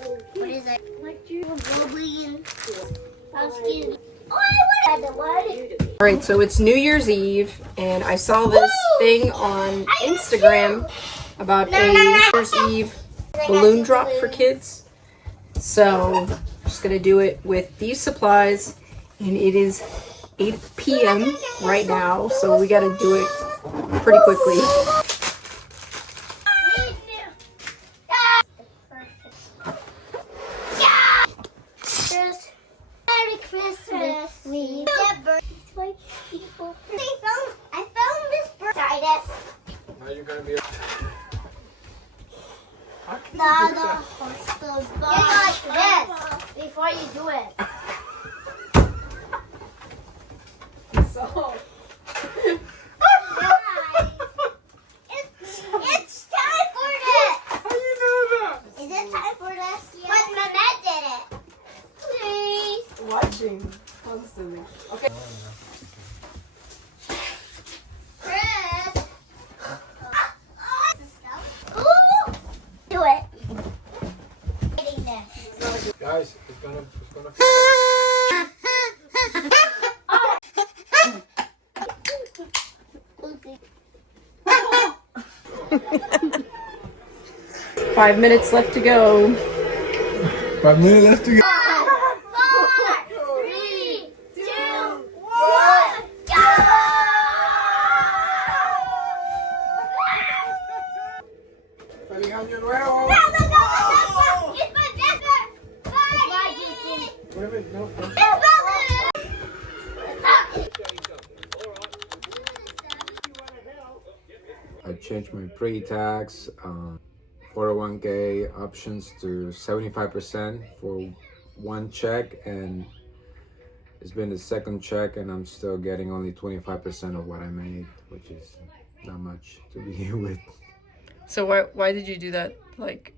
What is it? What you bubbling? Pumpkin. Oh, I wanted the one. All right, so it's New Year's Eve, and I saw this thing on Instagram about a New Year's Eve balloon drop for kids. So I'm just gonna do it with these supplies, and it is 8 p.m. right now, so we gotta do it pretty quickly. Merry Christmas. I found this bird. Sorry, this. Now you're gonna be. The horse goes by. Get like this before you do it. So. It's time for this. How do you know that? Is it time for this? Because Mama did it. Please. Watching constantly. Okay. Chris. Ooh. Do it. Getting this. Guys, it's gonna. 5 minutes left to go. 5 minutes left to go. 4, 3, 2, 1, go! Feliz año nuevo. Wait a minute, no. I changed my pre-tax 401k options to 75% for one check, and it's been the second check and I'm still getting only 25% of what I made, which is not much to begin with. So why did you do that, like,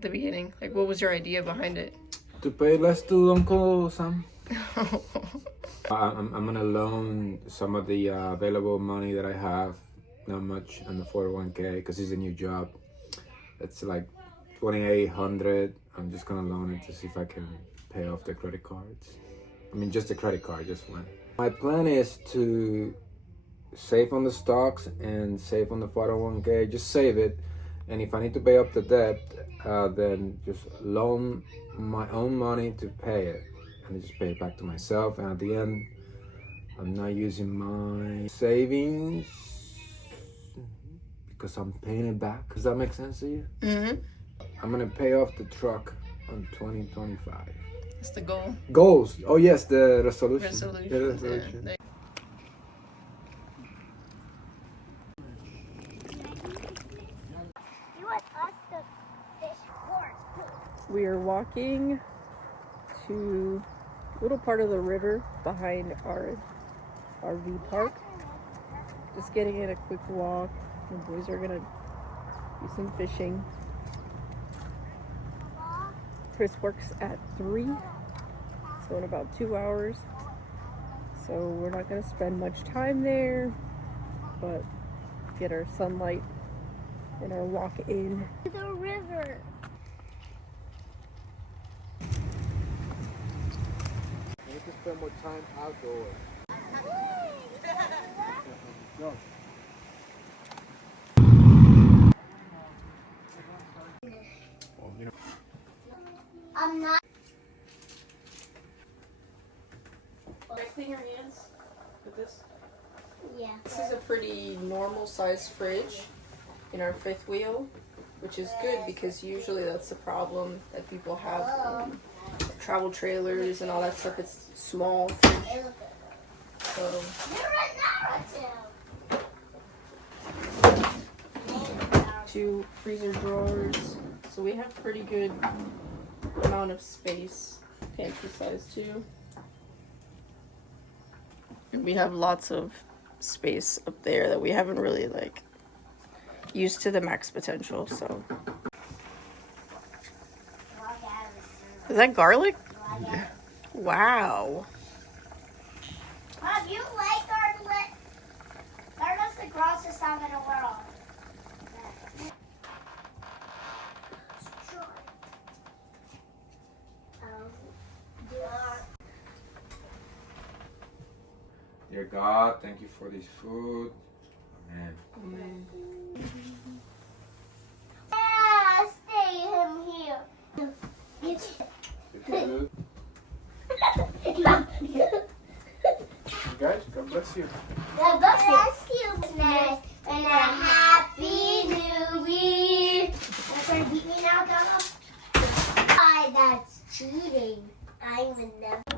the beginning? Like, what was your idea behind it? To pay less to Uncle Sam. I'm gonna loan some of the available money that I have, not much, on the 401k because it's a new job. It's like $2,800. I'm just gonna loan it to see if I can pay off the credit cards. I mean, just the credit card, just one. My plan is to save on the stocks and save on the 401k. Just save it, and if I need to pay up the debt, then just loan my own money to pay it, and just pay it back to myself. And at the end, I'm not using my savings because I'm paying it back. Does that make sense to you? Mm-hmm. I'm gonna pay off the truck on 2025. That's the goal. Goals. Oh yes, the resolution. Resolution. The resolution. Yeah. You want us to fish more. We are walking to a little part of the river behind our RV park. Just getting in a quick walk. The boys are gonna do some fishing. Chris works at 3, so in about 2 hours. So we're not gonna spend much time there, but get our sunlight and our walk in. The river. We need to spend more time outdoors. Go. Well, you know. I'm not. Clean your hands with this. Yeah. This is a pretty normal sized fridge in our fifth wheel, which is good because usually that's the problem that people have in travel trailers and all that stuff. It's small fridge. So two freezer drawers. So we have pretty good amount of space. Pantry size too. And we have lots of space up there that we haven't really like used to the max potential. So is that garlic? Yeah. Wow. Mom, you like garlic? Garlic's the grossest song in the world. Dear God, thank you for this food. Amen. Amen. Stay him here. Guys, God bless you. God bless you. Nice. And a happy new year. That's gonna beat me now, Donald. That's cheating. I would never.